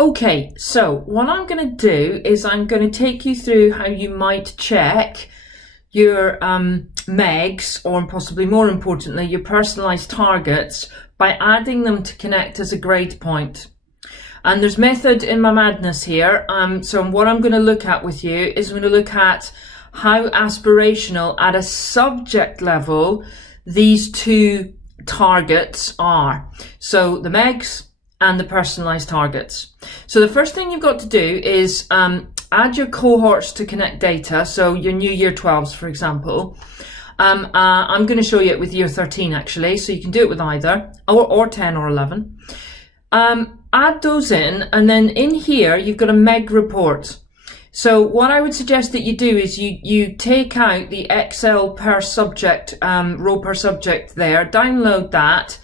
Okay, so what I'm going to do is I'm going to take you through how you might check your MEGs, or possibly more importantly, your personalised targets, by adding them to Connect as a grade point. And there's method in my madness here. So what I'm going to look at with you is I'm going to look at how aspirational at a subject level these two targets are. So the MEGs and the personalised targets. So the first thing you've got to do is add your cohorts to Connect data. So your new year 12s, for example. I'm going to show you it with year 13 actually, so you can do it with either, or 10 or 11. Add those in, and then in here you've got a MEG report. So what I would suggest that you do is you take out the Excel per subject, row per subject there, download that,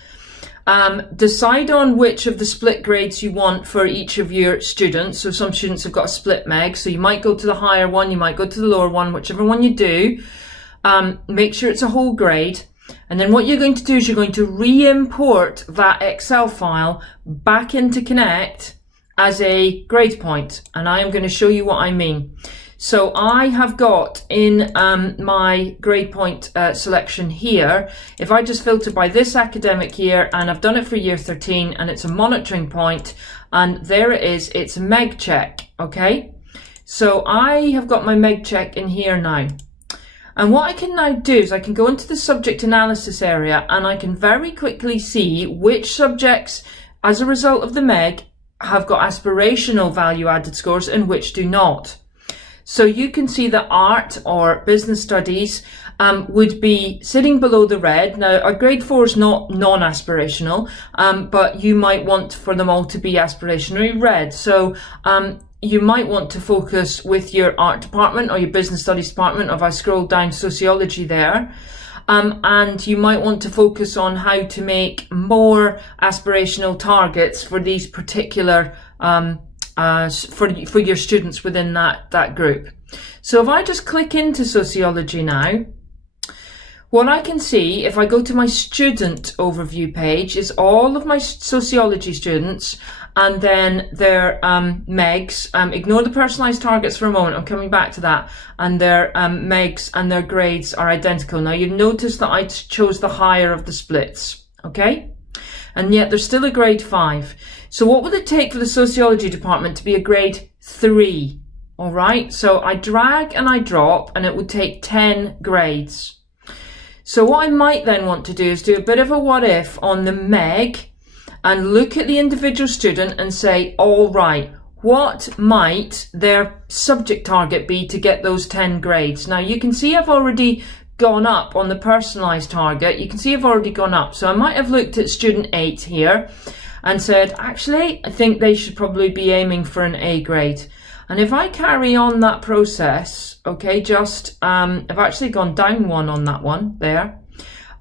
decide on which of the split grades you want for each of your students. So some students have got a split MEG, so you might go to the higher one, you might go to the lower one, whichever one you do. Make sure it's a whole grade. And then what you're going to do is you're going to re-import that Excel file back into Connect as a grade point. And I am going to show you what I mean. So I have got in my grade point selection here, if I just filter by this academic year, and I've done it for year 13, and it's a monitoring point, and there it is, it's a MEG check, okay? So I have got my MEG check in here now. And what I can now do is I can go into the subject analysis area, and I can very quickly see which subjects, as a result of the MEG, have got aspirational value added scores and which do not. So you can see that art or business studies would be sitting below the red. Now, our grade 4 is not non-aspirational, but you might want for them all to be aspirationally red. So you might want to focus with your art department or your business studies department, or if I scroll down sociology there, and you might want to focus on how to make more aspirational targets for these particular for your students within that group. So if I just click into sociology now, what I can see, if I go to my student overview page, is all of my sociology students and then their MEGs. Ignore the personalised targets for a moment, I'm coming back to that. And their MEGs and their grades are identical. Now you notice that I chose the higher of the splits, okay? And yet there's still a grade 5. So what would it take for the sociology department to be a grade 3? All right, so I drag and I drop, and it would take 10 grades. So what I might then want to do is do a bit of a what if on the MEG and look at the individual student and say, all right, what might their subject target be to get those 10 grades? Now you can see I've already gone up on the personalised target. You can see I've already gone up. So I might have looked at student 8 here and said, actually, I think they should probably be aiming for an A grade. And if I carry on that process, okay, just, I've actually gone down 1 on that one there,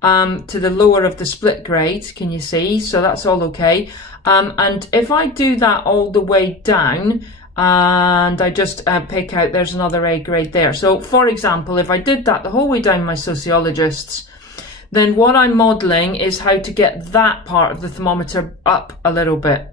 to the lower of the split grade, can you see? So that's all okay. And if I do that all the way down, and I just pick out, there's another A grade there. So for example, if I did that the whole way down my sociologists, then what I'm modelling is how to get that part of the thermometer up a little bit.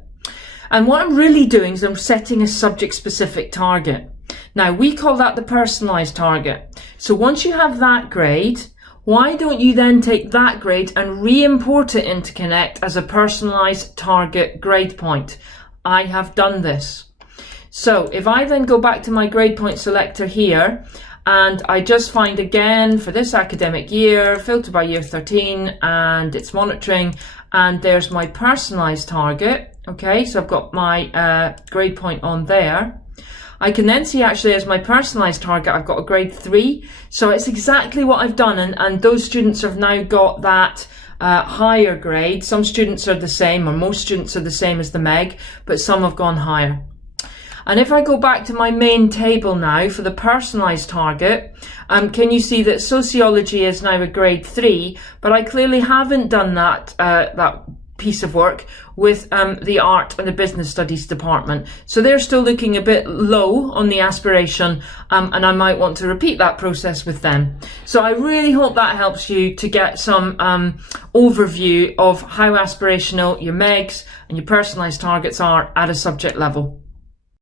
And what I'm really doing is I'm setting a subject specific target. Now we call that the personalised target. So once you have that grade, why don't you then take that grade and re-import it into Connect as a personalised target grade point? I have done this. So if I then go back to my grade point selector here, and I just find again for this academic year, filter by year 13, and it's monitoring, and there's my personalised target. Okay, so I've got my grade point on there. I can then see actually as my personalised target, I've got a grade 3. So it's exactly what I've done, and those students have now got that higher grade. Some students are the same, or most students are the same as the MEG, but some have gone higher. And if I go back to my main table now for the personalised target, can you see that sociology is now a grade 3, but I clearly haven't done that piece of work with the art and the business studies department. So they're still looking a bit low on the aspiration, and I might want to repeat that process with them. So I really hope that helps you to get some overview of how aspirational your MEGs and your personalised targets are at a subject level.